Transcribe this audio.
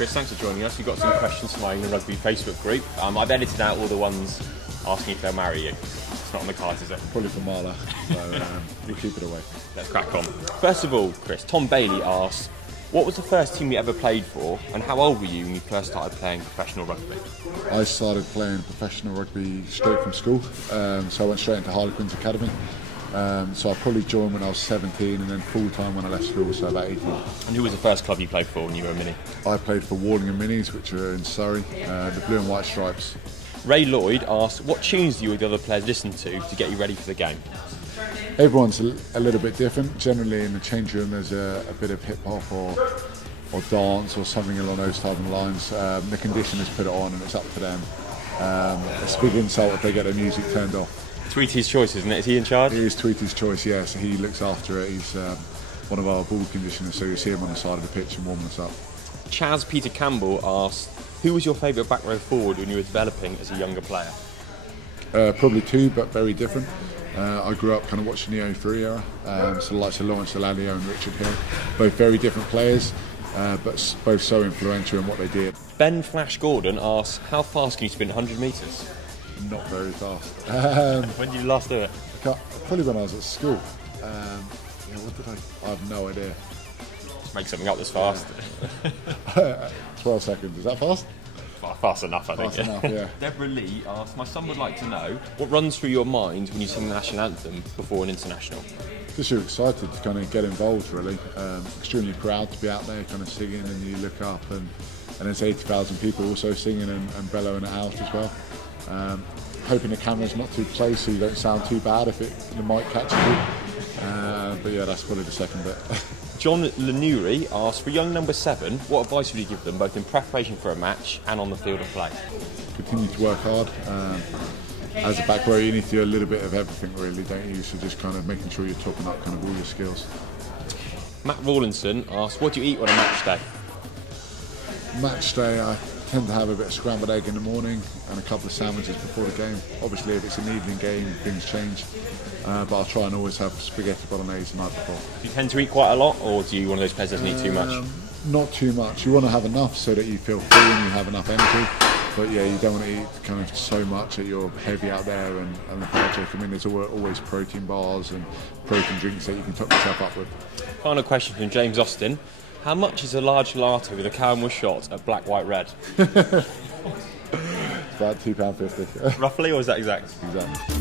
Chris, thanks for joining us. We've got some questions from our Rugby Facebook group. I've edited out all the ones asking if they'll marry you. It's not on the cards, is it? Probably for Marla, so we'll keep it away. Let's crack on. First of all, Chris, Tom Bailey asks, what was the first team you ever played for, and how old were you when you first started playing professional rugby? I started playing professional rugby straight from school, so I went straight into Harlequins Academy. So I probably joined when I was 17 and then full-time when I left school, so about 18. And who was the first club you played for when you were a mini? I played for Warlingham Minis, which are in Surrey, the blue and white stripes. Ray Lloyd asks, what tunes do you or the other players listen to get you ready for the game? Everyone's a little bit different. Generally in the change room there's a bit of hip-hop or dance or something along those type of lines. The conditioners put it on and it's up to them. It's a big insult if they get their music turned off. Tweety's choice, isn't it? Is he in charge? It is Tweety's choice, yeah. So he looks after it. He's one of our ball conditioners, so you see him on the side of the pitch and warming us up. Chaz Peter Campbell asks, who was your favourite back row forward when you were developing as a younger player? Probably two, but very different. I grew up kind of watching the 03 era, so the likes of Lawrence Delanio and Richard Hill, both very different players, but both so influential in what they did. Ben Flash Gordon asks, how fast can you sprint 100 metres? Not very fast. When did you last do it? Probably when I was at school. Yeah, what did I have no idea. Just make something up that's fast. 12 seconds, is that fast? Fast enough, I think. Fast enough, yeah. Deborah Lee asks, my son would like to know, what runs through your mind when you sing the national anthem before an international? Just you're excited to kind of get involved, really. Extremely proud to be out there kind of singing, and you look up and there's 80,000 people also singing and bellowing it out as well. Hoping the camera's not too close so you don't sound too bad if the mic catches you. But yeah, that's probably the second bit. John Lenuri asks, for young number 7, what advice would you give them both in preparation for a match and on the field of play? Continue to work hard. As a back row you need to do a little bit of everything really, don't you? So just kind of making sure you're topping up kind of all your skills. Matt Rawlinson asks, what do you eat on a match day? Match day, I tend to have a bit of scrambled egg in the morning and a couple of sandwiches before the game. Obviously if it's an evening game things change, but I'll try and always have spaghetti bolognese the night before. Do you tend to eat quite a lot, or do you one of those players that doesn't eat too much? Not too much. You want to have enough so that you feel full and you have enough energy, but yeah, you don't want to eat kind of so much that you're heavy out there and lethargic. I mean, there's always protein bars and protein drinks that you can top yourself up with. Final question from James Austin. How much is a large latte with a caramel shot at black, white, red? It's about £2.50. Roughly, or is that exact? Exactly.